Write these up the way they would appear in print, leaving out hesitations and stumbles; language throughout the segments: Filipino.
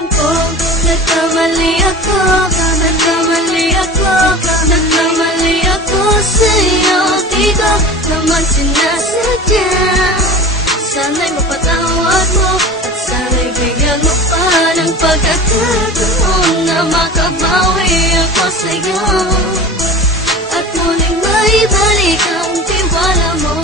Alam kong nagkamali ako, nagkamali ako, nagkamali ako sa'yo. Di ko naman sinasadya. Sana'y mapatawad mo at sana'y bigyan mo pa ng pagkakataon na makabawi ako sa'yo at muling maibalik ang tiwala mo.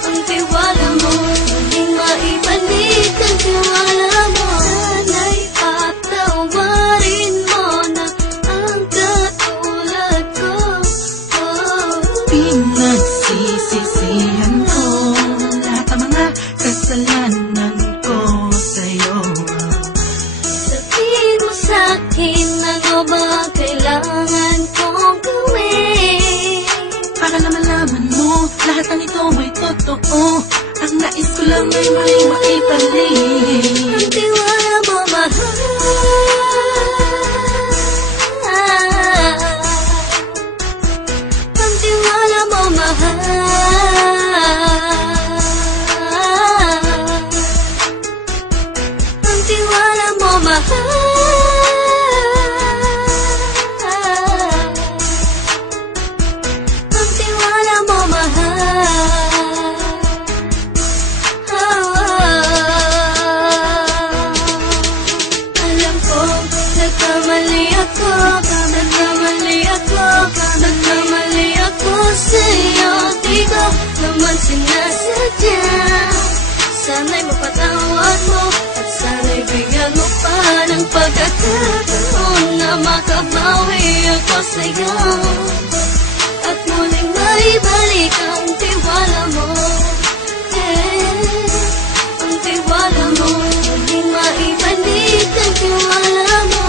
Ang tiwala mo, muling maibalik ang tiwala mo. Sana'y patawarin mo na ang katulad ko. Pinagsisisihan ko lahat ng mga kasalanan ko sa'yo. Sabihin mo sa'kin ano ba kailangan kong gawin Para na malaman mo lahat ng ito ay totoo. Ang nais ko lang ay may maibalik ang tiwala mo, mahal. Ang tiwala mo, mahal. Ang tiwala mo, mahal. Ang tiwala mo, mahal. Alam kong nagkamali ako, nagkamali ako, nagkamali ako sa'yo. Di ko naman sinasadya. Sana'y mapatawad mo at sana'y bigyan mo pa ng pagkakataon na makabawi ako sa'yo at muling maibalik ang tiwala mo. Ang tiwala mo, muling maibalik ang tiwala mo.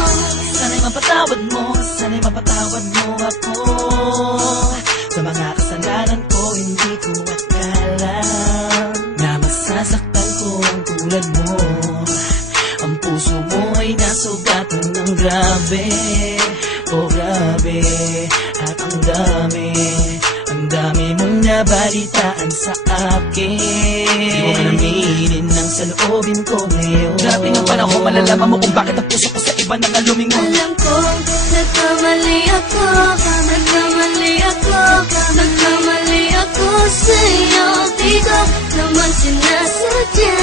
Sana'y mapatawad mo, sana'y mapatawad mo ako sa mga kasalanan ko. Hindi ko akala na masasaktan ko ang tulad mo. Ang puso mo ay nasugatan ng grabe, oh grabe. At ang dami mong nabalitaan sa akin. Di mo man aminin ng saloobin ko ngayon. Grabe ng panahon, malalaman mo kung bakit ang puso ko sa iba nang alumingon. Alam kong nagkamali ako, nagkamali ako, nagkamali ako sa'yo. Di ko naman sinasadya.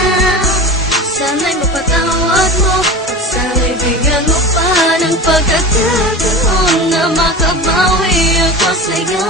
Sana'y mapatawad mo at sana'y bigyan mo pa ng pagkakataon na makabawi ako sa'yo